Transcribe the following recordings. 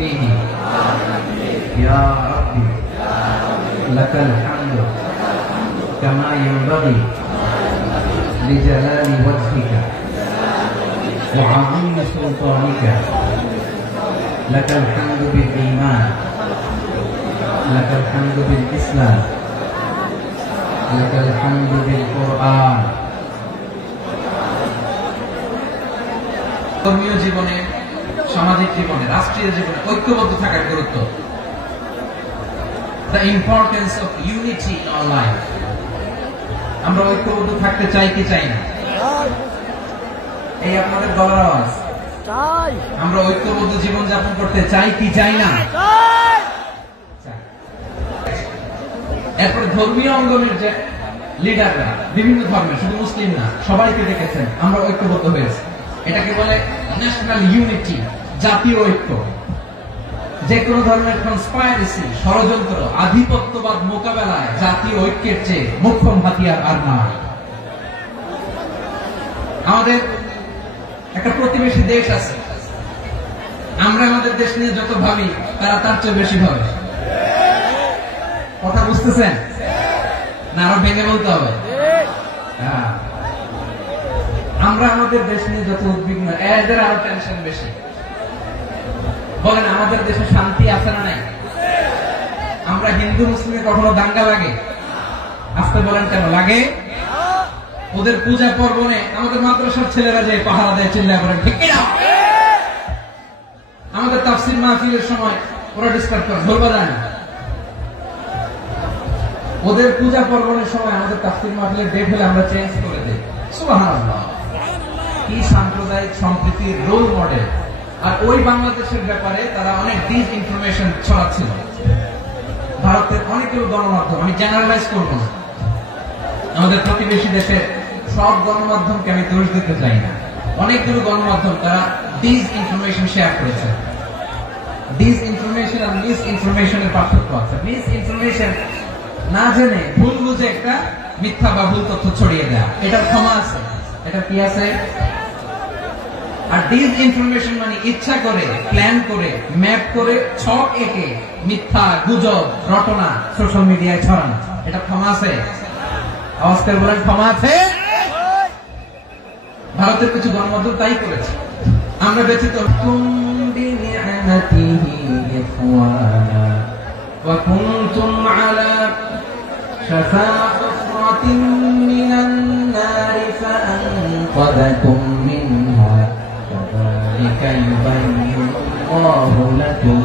فيه يا ربي لك الحمد كما ينبغي لجلال وجهك وعظيم سلطانك لك الحمد بالإيمان لك الحمد بالإسلام لك الحمد بالقرآن ধর্মীয় জীবনে, সামাজিক জীবনে, রাষ্ট্রীয় জীবনে ঐক্যবদ্ধ থাকার গুরুত্ব, the importance of unity in our life. আমরা ঐক্যবদ্ধ থাকতে চাই কি চাই না? এই আপনাদের গলার আওয়াজ। চাই। আমরা ঐক্যবদ্ধ জীবন যাপন করতে চাই কি চাই না? চাই। এরপর ধর্মীয় অঙ্গনের যে লিডাররা, বিভিন্ন ধর্মের, শুধু মুসলিম না, সবাইকে ডেকেছেন, আমরা ঐক্যবদ্ধ হয়েছি। এটাকে বলে ন্যাশনাল ইউনিটি, জাতীয় ঐক্য। যে কোনো ধরনের কনস্পাইরেসি, ষড়যন্ত্র, আধিপত্যবাদ মোকাবেলায় জাতীয় ঐক্যের চেয়ে মোক্ষম হাতিয়ার আর নাই। আমাদের একটা প্রতিবেশী দেশ আছে, আমরা আমাদের দেশ নিয়ে যত ভাবি তারা তার চেয়ে বেশি ভাবে। কথা বুঝতেছেন না? আরো ভেঙে বলতে হবে। হ্যাঁ, আমরা আমাদের দেশ নিয়ে যত উদ্বিগ্ন, এদের আরো টেনশন বেশি। বলেন, আমাদের দেশে শান্তি আছে না নাই? আমরা হিন্দু মুসলিমে কখনো দাঙ্গা লাগে? আসতে বলেন কেন লাগে? ওদের পূজা পর্বণে আমাদের মাদ্রাসার ছেলেরা যে পাহারা দেয়, চিল্লায় বলেন ঠিক কিনা? আমাদের তাফসীর মাহফিলের সময় ওরা ডিস্টার্ব করে, ঢোল বাজায় না। ওদের পূজা পর্বণের সময় আমাদের তাফসীর মাহফিলের ডেট হলে আমরা চেঞ্জ করে দেই। সুবহানাল্লাহ, কি সাম্প্রদায়িক সম্প্রীতির রোল মডেল। আর ওই বাংলাদেশের ব্যাপারে তারা অনেক ডিস ইনফরমেশন ছড়াচ্ছিল। ভারতের অনেকগুলো গণমাধ্যম, আমি জেনারেলাইজ করবো না, আমাদের প্রতিবেশী দেশের সব গণমাধ্যমকে আমি দোষ দিতে চাই না, অনেকগুলো গণমাধ্যম তারা ডিস ইনফরমেশন শেয়ার করেছে। ডিস ইনফরমেশন আর মিস ইনফরমেশনের পার্থক্য আছে। মিস ইনফরমেশন না জেনে ভুল বুঝে একটা মিথ্যা বা ভুল তথ্য ছড়িয়ে দেয়া, এটা ক্ষমা আছে, এটা কি আছে। আর ডিস ইনফরমেশন মানে ইচ্ছা করে, প্ল্যান করে, ম্যাপ করে, ছক এঁকে মিথ্যা, গুজব, রটনা সোশ্যাল মিডিয়ায় ছড়ানো, এটা ক্ষমা আছে? আওয়াজ করে বলেন ক্ষমা আছে? ভারতের কিছু গণমাধ্যম তাই করেছে। আমরা ব্যতীত وكنتم على شفا حفرة من النار فأنقذكم منها كذلك يبين الله لكم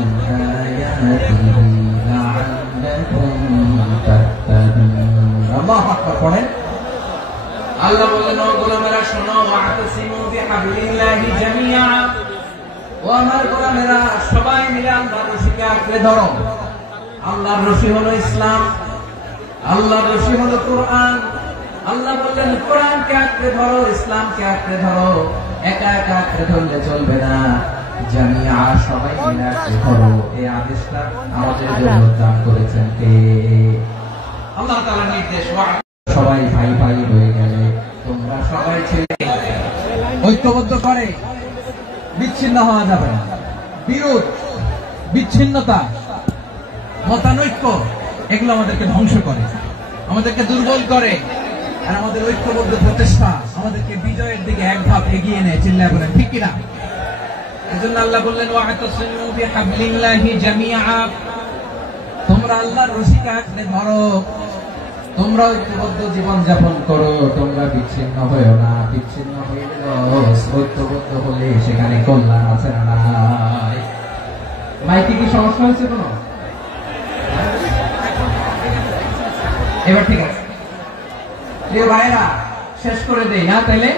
آياته لعلكم تهتدون الله أكبر পড়েন আল্লাহ বললেন, ও গোলামেরা শোনো, ওয়াতাসিমু বিহাবলিল্লাহি জামিআ, ও আমার গোলামেরা সবাই মিলে আল্লাহর রশিকে আঁকড়ে ধরো। আল্লাহর রশি হলো ইসলাম, আল্লাহর রশি হলো কোরআন। আল্লাহ বললেন কোরআনকে আঁকড়ে ধরো, ইসলামকে আঁকড়ে ধরো। একা একা আঁকড়ে ধরলে চলবে না, জামিআ সবাই মিলে আঁকড়ে ধরো। এই আদেশটা আমাদের জন্য দান করেছেন কে? আল্লাহ তাআলার নির্দেশ। সবাই ভাই ভাই হয়ে গেলে তোমরা সবাই ছেলে ঐক্যবদ্ধ করে বিচ্ছিন্ন হওয়া যাবে না। বিরোধ, বিচ্ছিন্নতা, মতানৈক্য এগুলো আমাদেরকে ধ্বংস করে, আমাদেরকে দুর্বল করে। আর আমাদের ঐক্যবদ্ধ প্রচেষ্টা আমাদেরকে বিজয়ের দিকে এক ধাপ এগিয়ে নেয়। চিল্লায় বলেন ঠিক কিনা? এজন্য আল্লাহ বললেন, ওয়াতাসিমু বিহাবলিল্লাহি জামিআ, তোমরা আল্লাহর রশিকে আঁকড়ে ধরো, তোমরা ঐক্যবদ্ধ জীবন যাপন করো, তোমরা বিচ্ছিন্ন হয়েও না। বিচ্ছিন্ন হয়ে ঐক্যবদ্ধ হলে সেখানে কল্যাণ আছে না নাই? মাইকে কি সমস্যা হয়েছে কোনো? এবার ঠিক আছে প্রিয় ভাইরা, শেষ করে দেই না? তাইলে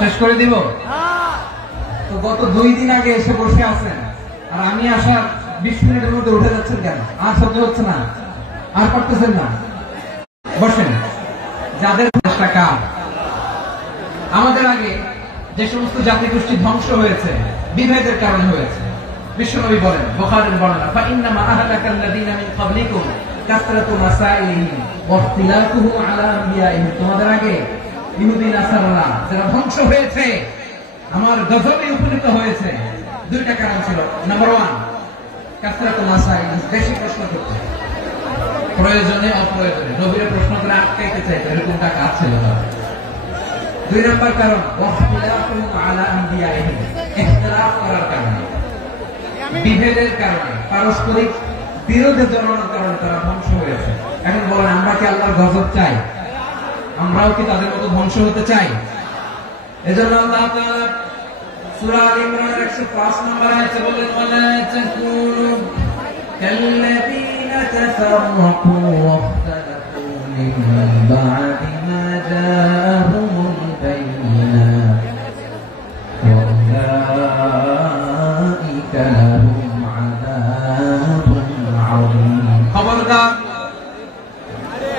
শেষ করে দিব তো। গত 2 দিন আগে এসে বসে আছেন, আর আমি আসার 20 মিনিটের মধ্যে উঠে যাচ্ছেন কেন? আর সহ্য হচ্ছে না? আর পারতেছেন না? বসেন। যাদের টাকা আমাদের আগে যে সমস্ত জাতিগোষ্ঠী ধ্বংস হয়েছে বিভেদের কারণে হয়েছে, বিশ্বনবী বলেন বুখারীর বর্ণনা, ফাইন্নামা আহলাকাল্লাযীনা মিন ক্বাবলিকুম কাসরাতু মাসাইলিহিম ওয়া ইখতিলাফুহুম আলা আনবিয়াইহিম, তোমাদের আগে ইহুদি নাসারারা যারা ধ্বংস হয়েছে, আমার গজবে উপনীত হয়েছে, দুইটা কারণ ছিল। নাম্বার 1, কাসরাতুল মাসাইল, বেশি প্রশ্ন করতে, প্রয়োজনে অপ্রয়োজনে নবীর প্রশ্ন করে আটকাইতে চাইতো, এরকমটা কাজ ছিল না। 2 নম্বর কারণ ওয়াখতিলাফুহুম আলা আনবিয়াইহিম, ইখতিলাফ করার কারণে, বিভেদের কারণে, পারস্পরিক বিরোধে জড়ানোর কারণে তারা ধ্বংস হয়েছে। এখন বলেন, আমরা কি আল্লাহর গজব চাই? আমরাও কি তাদের মতো ধ্বংস হতে চাই? এজন্য আল্লাহ তাআলা সূরা আল ইমরানের 105 নম্বর আয়াতে বলেন, ওয়ালা তাকুনু কাল্লাযীনা তাফাররাকু ওয়াখতালাফু মিন বা'দি মা জাআহুমুল বায়িনাত ওয়া উলাইকা লাহুম আযাবুন আযীম। খবরদার,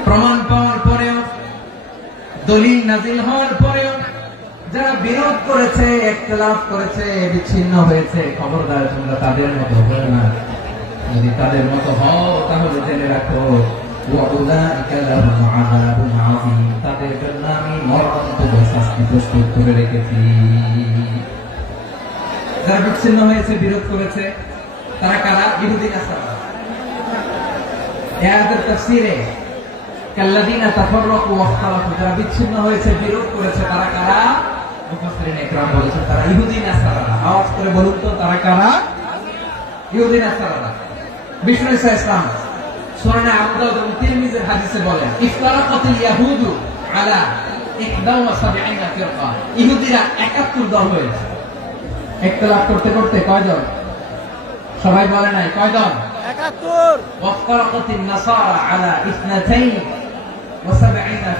প্রমাণ পাওয়ার পরেও, দলিল নাযিল হওয়ার পরেও যারা বিরোধ করেছে, ইখতিলাফ করেছে, বিচ্ছিন্ন হয়েছে, খবরদার তোমরা তাদের মতো হও না। যদি তাদের মতো হও তাহলে জেনে রাখো, ওয়া উলাইকা লাহুম আযাবুন আযীম, তাদের জন্য আমি মরণান্তর শাস্তি প্রস্তুত করে রেখেছি। যারা বিচ্ছিন্ন হয়েছে, বিরোধ করেছে, তারা কারা? ইহুদি নাসারা। এই আয়াতের তাফসীরে কাল্লাযীনা তাফাররাকু ওয়াখতালাফু, যারা বিচ্ছিন্ন হয়েছে, বিরোধ করেছে, তারা কারা? মুফাসসিরিন ইকরাম বলেছেন তারা ইহুদি নাসারা। আওয়াজ করে বলুন তো, তারা কারা? ইহুদি নাসারা। বিষ্ণু ঈসা ইসলাম সুনানে আবু দাউদ এবং তিরমিজির হাদিসে বলেন, ইফতারাকাতিল ইয়াহুদু আলা 71 ফিরকা, ইহুদিরা 71 দল হয়েছে। ইখতিলাফ করতে করতে কয়জন? সবাই বলে নাই, কয়জন? 71। ওয়াফতারাকাতিন নাসারা আলা 72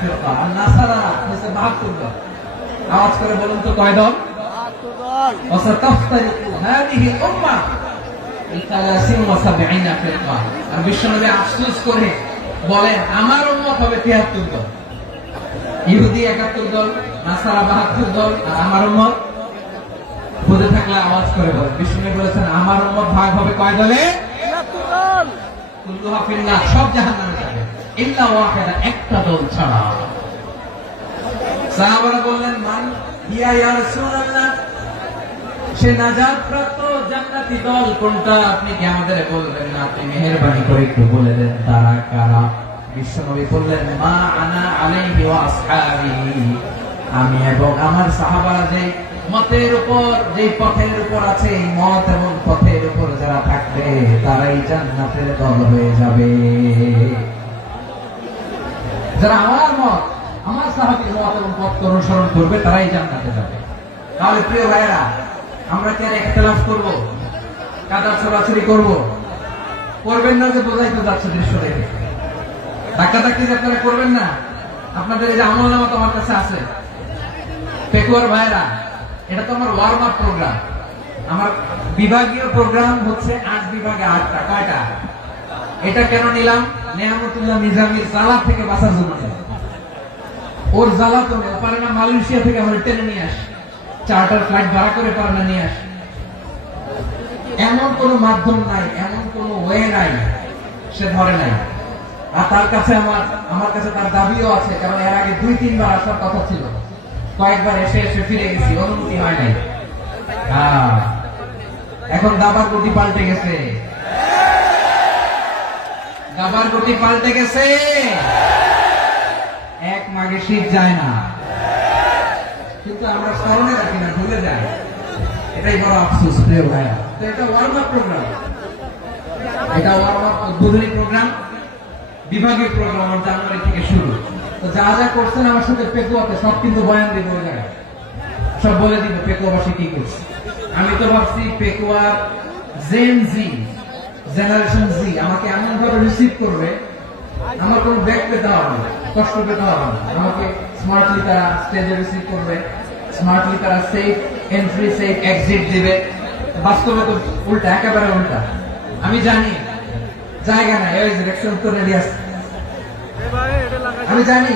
ফিরকা, আর নাসারা হচ্ছে 72 দল। আওয়াজ করে বলুন তো, কয় দল? 72 দল। ওয়াসাতাফতারিকু হাদিহি উম্মাহ ইলা 73 ফিরকা, আর বিশ্বনবী আফসোস করে বলেন, আমার উম্মত হবে 73 দল। ইহুদি 71 দল, নাসারা 72 দল, আর আমার উম্মত বুঝে থাকলে আওয়াজ করে বলেন। বিষ্ণু বলেছেন, আমার উম্মত ভাগ হবে কয় দলে? 73 দল। কুল্লুহা ফিন্নার, সব জাহান্নামে যাবে, ইল্লা ওয়াহিদা, একটা দল ছাড়া। সাহাবারা বললেন, মান হিয়া ইয়া রাসূলুল্লাহ, সে নাজাত প্রাপ্ত জান্নাতি দল কোনটা? আপনি কি আমাদের বলবেন না? আপনি মেহেরবানি করে একটু বলে দেন তারা কারা। বিশ্বনবী বললেন, মা আনা আলাইহি ওয়া আসহাবি, আমি এবং আমার সাহাবারা যে মতের উপর, যে পথের উপর আছে, এই মত এবং পথের উপর যারা থাকবে তারাই জান্নাতের দল হয়ে যাবে। যারা আমার মত, আমার সাহাবীর মত এবং পথ অনুসরণ করবে তারাই জান্নাতে যাবে। তাহলে প্রিয় ভাইরা, আমরা কি আর ইখতিলাফ করব, কাদা ছোড়াছুড়ি করব? করবেন না যে বোঝাই তো যাচ্ছে দৃশ্য দেখে। ধাক্কাধাক্কি আপনারা করবেন না। আপনাদের এই যে আমলনামা তো আমার কাছে আছে। পেকুয়ার ভাইরা, এটা তো আমার ওয়ার্ম আপ প্রোগ্রাম। আমার বিভাগীয় প্রোগ্রাম হচ্ছে 8 বিভাগে 8টা। কয়টা? এটা কেন নিলাম? নেয়ামতুল্লাহ নিজামীর জ্বালা থেকে বাঁচার জন্য। ওর জ্বালা তো নেই, পারে না মালয়েশিয়া থেকে আমরা টেনে নিয়ে আসি, চার্টার ফ্লাইট ভাড়া করে পারে না নিয়ে আসি। এমন কোন মাধ্যম নাই, এমন কোন ওয়ে নাই, সে ধরে নাই। আর তার কাছে আমার কাছে তার দাবিও আছে, কারণ এর আগে 2-3 বার আসার কথা ছিল, কয়েকবার এসে এসে ফিরে গেছি, অনুমতি হয় নাই। এখন দাবার গতি পাল্টে গেছে, দাবার গতি পাল্টে গেছে। এক মাঘে শীত যায় না, কিন্তু আমরা স্মরণে রাখি না, ভুলে যাই। এটাই বড় আফসোস প্রিয় ভাইয়া। তো এটা ওয়ার্ম আপ প্রোগ্রাম, এটা ওয়ার্ম আপ উদ্বোধনী প্রোগ্রাম, বিভাগীয় প্রোগ্রাম জানুয়ারি থেকে শুরু। তো যা যা করছেন আমার সাথে পেকুয়াতে সব কিন্তু বয়ান দিব, ওই জায়গায় সব বলে দিব পেকুয়াবাসী কি করছে। আমি তো ভাবছি পেকুয়ার জেন জি, জেনারেশন জি আমাকে এমন ভাবে রিসিভ করবে, আমার কোনো ব্যাগ পেতে হবে না, কষ্ট পেতে হবে না। আমাকে স্মার্টলি তারা স্টেজে রিসিভ করবে, স্মার্টলি তারা সেফ এন্ট্রি, সেফ এক্সিট দিবে। বাস্তবে তো উল্টা, একেবারে উল্টা। আমি জানি জায়গা নাই, রেডি আছে। আমি জানি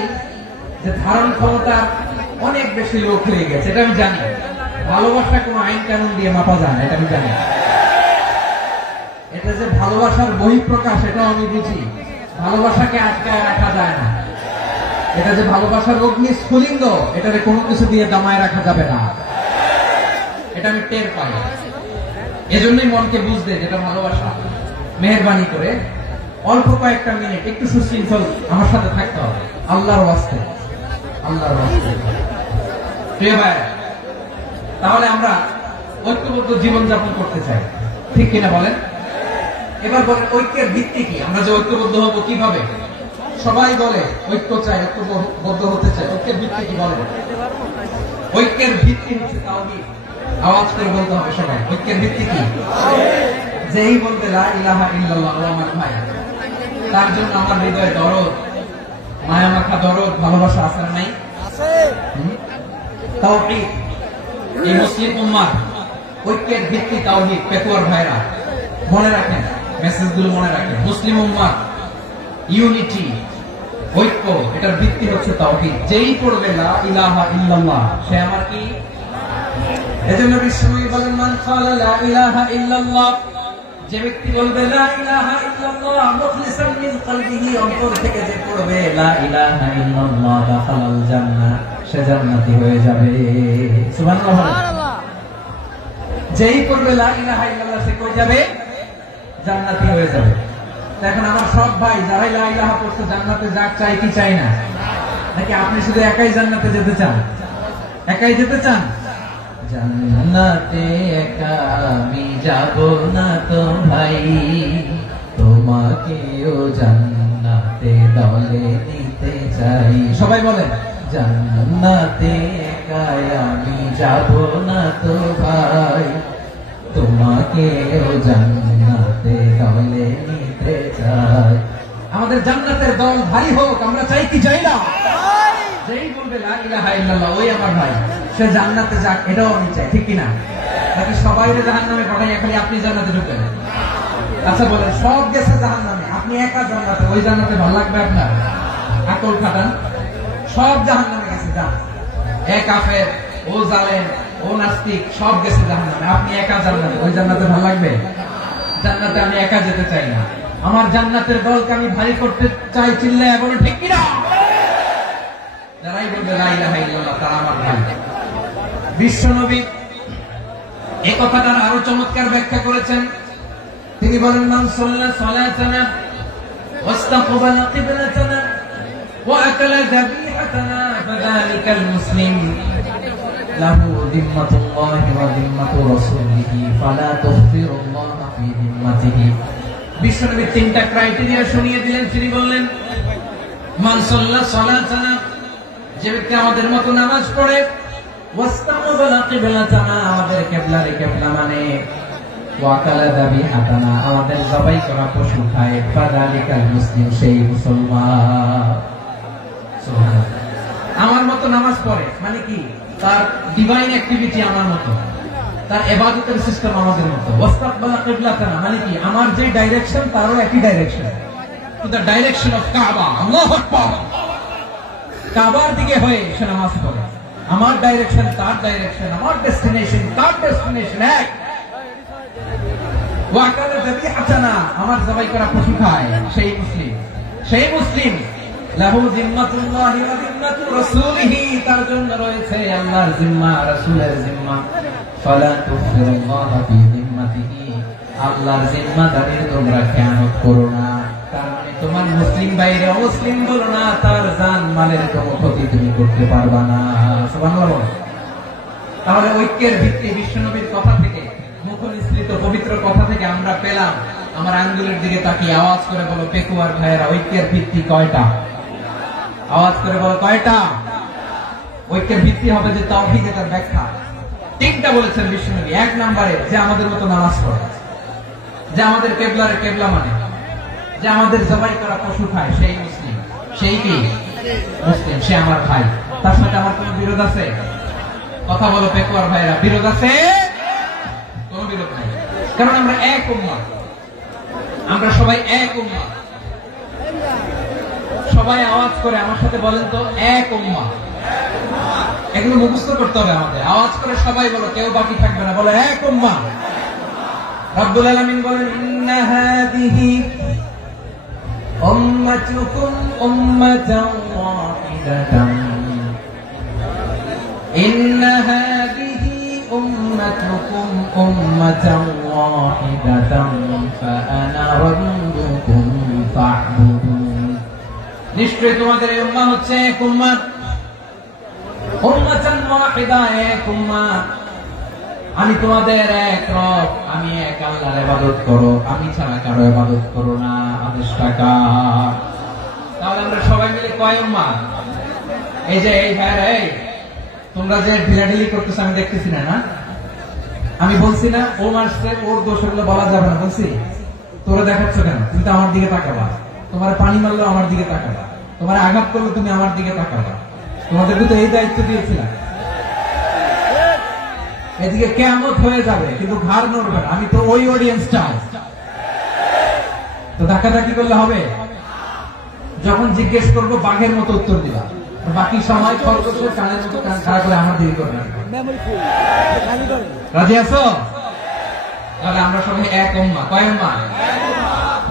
যে ধারণ ক্ষমতা অনেক বেশি লোক হয়ে গেছে, এটা আমি জানি। ভালোবাসা কোনো আইন কানুন দিয়ে মাপা যায় না, এটা আমি জানি। এটা যে ভালোবাসার বহিঃপ্রকাশ, এটাও আমি বুঝি। ভালোবাসাকে আটকায় রাখা যায় না। এটা যে ভালোবাসার অগ্নি স্ফুলিঙ্গ, এটাকে কোনো কিছু দিয়ে দামায় রাখা যাবে না, এটা আমি টের পাই। এজন্যই মনকে বুঝতে যেটা ভালোবাসা, মেহেরবানি করে অল্প কয়েকটা মিনিট একটু সুশৃঙ্খল আমার সাথে থাকতে হবে, আল্লাহর ওয়াস্তে, আল্লাহর ওয়াস্তে। প্রিয় ভাই, তাহলে আমরা ঐক্যবদ্ধ জীবনযাপন করতে চাই, ঠিক কিনা বলেন? এবার বলেন ঐক্যের ভিত্তি কি? আমরা যে ঐক্যবদ্ধ হব কিভাবে? সবাই বলে ঐক্য চাই, ঐক্যবদ্ধ হতে চাই, ঐক্যের ভিত্তি কি বলেন? ঐক্যের ভিত্তি হচ্ছে তাওহীদ। আওয়াজ করে বলতে হবে সবাই, ঐক্যের ভিত্তি কি? যেই বলবে লা ইলাহা ইল্লাল্লাহ, ও আমার ভাই, তার জন্য আমার হৃদয়ে দরদ, মায়া মাখা দরদ, ভালোবাসা আছে না নাই? আছে। তাওহীদ, এই মুসলিম উম্মাহ ঐক্যের ভিত্তি তাওহীদ। পেকুয়ার ভাইরা মনে রাখেন, মেসেজগুলো মনে রাখেন। মুসলিম উম্মাহ ইউনিটি, ঐক্য, এটার ভিত্তি হচ্ছে তাওহীদ। যেই পড়বে লা ইলাহা ইল্লাল্লাহ, সে আমার কি? এজন্য বিশ্বনবী বলেন, মান ক্বালা লা ইলাহা ইল্লাল্লাহ, যে ব্যক্তি বলবে লা ইলাহা ইল্লাল্লাহ মুখলিসান মিন কলবিহি, অন্তর থেকে যে পড়বে লা ইলাহা ইল্লাল্লাহ, দাখালাল জান্নাহ, সে জান্নাতি হয়ে যাবে। সুবহানাল্লাহ। যেই পড়বে লা ইলাহা ইল্লাল্লাহ, সে কই যাবে? জান্নাতি হয়ে যাবে। এখন আমার সব ভাই যারা লা ইলাহা পড়ছে জান্নাতে যাক, চাই কি চাই না? নাকি আপনি শুধু একাই জান্নাতে যেতে চান? একাই যেতে চান? জান্নাতে একা আমি যাব না তো ভাই, তোমাকেও জান্নাতে দলে নিতে চাই। সবাই বলেন, জান্নাতে একা আমি যাব না তো ভাই, তোমাকেও জান্নাতে দলে নিতে চাই। আমাদের জান্নাতের দল ভারী হোক, আমরা চাই কি চাই না? যেই বলবে লা ইলাহা ইল্লাল্লাহ, ওই আমার ভাই, সে জান্নাতে যাক, এটাও আমি চাই, ঠিক কিনা? নাকি সবাই জাহান্নামে পাঠাই, খালি আপনি জান্নাতে ঢুকেন? আচ্ছা বলেন, সব গেছে জাহান্নামে, আপনি একা জান্নাতে, ওই জান্নাতে ভালো লাগবে আপনার? আকল খাটান। সব জাহান্নামে গেছে, যান। এ কাফের, ও জালেম, ও নাস্তিক, সব গেছে জাহান্নামে, আপনি একা জান্নাতে, ওই জান্নাতে ভালো লাগবে? জান্নাতে আমি একা যেতে চাই না, আমার জান্নাতের দলকে আমি ভারী করতে চাই। চিল্লায় বলো ঠিক কিনা? যারাই বলবে লা ইলাহা ইল্লাল্লাহ, তারা আমার ভাই। বিশ্বনবী এই কথাটার আরো চমৎকার ব্যাখ্যা করেছেন। তিনি বলেন, মান সাল্লা সালাতানা ওয়াস্তাকবালা কিবলাতানা ওয়া আকালা যাবিহাতানা ফাযালিকাল মুসলিম লাহু যিম্মাতুল্লাহি ওয়া যিম্মাতু রাসূলিহি ফালা তুখফিরুল্লাহ ফি যিম্মাতিহি। বিশ্বনবী তিনটা ক্রাইটেরিয়া শুনিয়ে দিলেন। তিনি বললেন, মান সাল্লা সালাতানা, যে ব্যক্তি আমাদের মতো নামাজ পড়ে, ওয়াস্তাকবালা কিবলাতানা, আমাদের কিবলারে কিবলা মানে, ওয়া আকালা যাবিহাতানা, আমাদের জবাই করা পশু খায়, ফাযালিকাল মুসলিম, সেই মুসলমান। সুবহানাল্লাহ। আমার মতো নামাজ পড়ে মানে কি? তার ডিভাইন অ্যাক্টিভিটি আমার মতো, তার ইবাদতের সিস্টেম আমাদের মতো। ওয়াস্তাকবালা কিবলাতানা মানে কি? আমার যে ডাইরেকশন, তারও একই direction, to the direction of কাবা। আল্লাহু আকবার। কাবার দিকে হয়ে সে নামাজ পড়ে। আমার ডাইরেকশন, তার ডাইরেকশন, আমার ডেস্টিনেশন, তার ডেস্টিনেশন এক। ওয়া আকালা যাবিহাতানা, আমার জবাই করা পশু খায়, সেই মুসলিম। সেই মুসলিম লাহু যিম্মাতুল্লাহি ওয়া যিম্মাতু রাসূলিহি, তার জন্য রয়েছে আল্লাহর জিম্মা, রাসূলের জিম্মা। ফালা তুখফিরুল্লাহ ফি যিম্মাতিহি, আল্লাহর জিম্মাদারির তোমরা খেয়ানত করো না। তার মানে তোমার মুসলিম বাইরে অমুসলিম বলো না, তার জান মালের কোনো ক্ষতি তুমি করতে পারবা না। সুবহানাল্লাহ। তাহলে ঐক্যের ভিত্তি বিশ্বনবীর কথা থেকে, মুখনিসৃত পবিত্র কথা থেকে আমরা পেলাম। আমার আঙ্গুলের দিকে তাকিয়ে আওয়াজ করে বলো পেকুয়ার ভাইয়েরা, ঐক্যের ভিত্তি কয়টা? আওয়াজ করে বলো কয়টা? ঐক্যের ভিত্তি হবে যে তাওহীদ, এটার ব্যাখ্যা তিনটা বলেছেন বিশ্বনবী। এক নম্বরে, যে আমাদের মতো নামাজ পড়ে, যে আমাদের কেবলারে কেবলা মানে, যে আমাদের জবাই করা পশু খায়, সেই মুসলিম। সেই কি? মুসলিম, সে আমার ভাই। তার সাথে আমার কোন বিরোধ আছে? কথা বলো পেকুয়ার ভাইরা, বিরোধ আছে? কোন বিরোধ নাই, কারণ আমরা এক উম্মাহ, আমরা সবাই এক উম্মাহ। সবাই আওয়াজ করে আমার সাথে বলেন তো, এক উম্মাহ। এগুলো মুখস্থ করতে হবে আমাদের। আওয়াজ করে সবাই বলো, কেউ বাকি থাকবে না, বলো এক উম্মাহ। রব্বুল আলামিন বলেন, ইন্না হাদিহি উম্মাতুকুম উম্মাতান ওয়াহিদাতান, ইন্না হাদিহি جعلتكم أمة واحدة فأنا ربكم فاعبدون নিশ্চয় তোমাদের এই উম্মাহ হচ্ছে এক উম্মত উম্মাতান ওয়াহিদা এক উম্মাহ আমি তোমাদের এক রব আমি এক আল্লাহর ইবাদত করো আমি ছাড়া কারো ইবাদত করো না আদেশটা কার তাহলে আমরা সবাই মিলে কয় উম্মাহ এই যে এই ভাই এই তোমরা যে ঢিলাঢিলি করতেছ আমি দেখতেছি না আমি বলছি না ও মারছে ওর দোষ হলে বলা যাবে না বলছি তোরা দেখাচ্ছ কেন তুমি তো আমার দিকে তাকাবা তোমার পানি মারলো আমার দিকে তাকাবা তোমার আঘাত করলো তুমি আমার দিকে তাকাবা তোমাদেরকে তো এই দায়িত্ব দিয়েছিলাম এদিকে কিয়ামত হয়ে যাবে কিন্তু ঘাড় নড়বে না আমি তো ওই অডিয়েন্স চাই তো ধাক্কাধাক্কি করলে হবে যখন জিজ্ঞেস করবো বাঘের মতো উত্তর দিবা বাকি সময় খরগোশের কানের মতো কান খাড়া করে আমার দিকে করবে রাজি আছো তাহলে আমরা সবাই এক উম্মাহ কয় উম্মাহ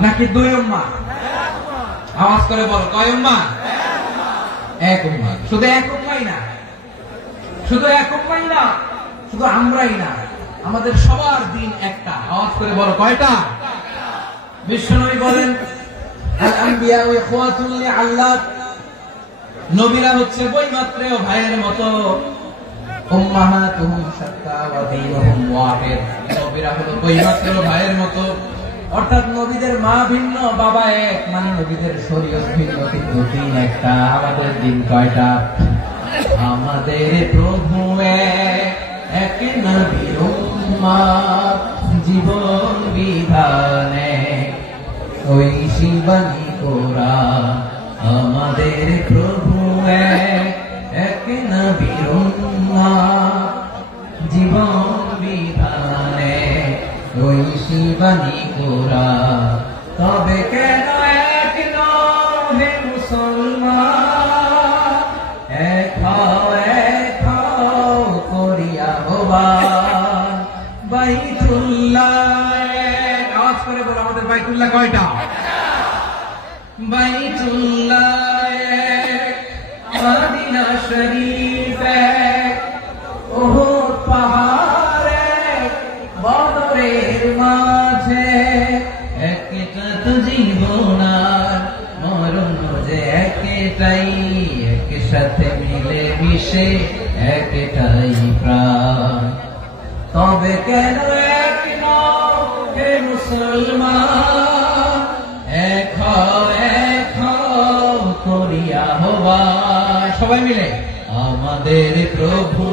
নাকি দুই উম্মাহ আওয়াজ করে বল কয় উম্মাহ এক উম্মাহ শুধু এক উম্মাহই না শুধু এক উম্মাহই না শুধু আমরাই না আমাদের সবার দিন একটা আওয়াজ করে বল কয়টা বিশ্বনবী বলেন আল আম্বিয়া ওয়া ইখওয়াতুল লিআল্লাহ নবীরা হচ্ছে বৈমাত্রেয় ভাইয়ের মতো উম্মাহাতুহুম শাত্তা ওয়া দীনুহুম ওয়াহিদ নবীরা হলো বৈমাত্রেয় ভাইয়ের মতো অর্থাৎ নবীদের মা ভিন্ন বাবা এক মানে নবীদের শরীয়ত ভিন্ন কিন্তু দিন একটা আমাদের দিন কয়টা আমাদের প্রভু এক নবীর উম্মাহ জীবন বিধানে ওই শিবানী কোরআন আমাদের প্রভু এক নবীর উম্মাহ জীবন বিধানে ওই শিবানী কোরআন তবে কেন এক নহে মুসলমান এক করিয়া হবান বাইতুল্লাহ আওয়াজ করে বলো আমাদের বাইতুল্লাহ কয়টা বাইতুল্লাহ মদিনা শরীফ ওহদ পাহাড়ে বদরের মাঝে একটা তো জীবন আর মরণ যে একটাই একসাথে মিলে মিশে একটাই প্রাণ তবে কেন এক নও হে মুসলমান এক করিয়া হবা সবাই মিলে আমাদের প্রভু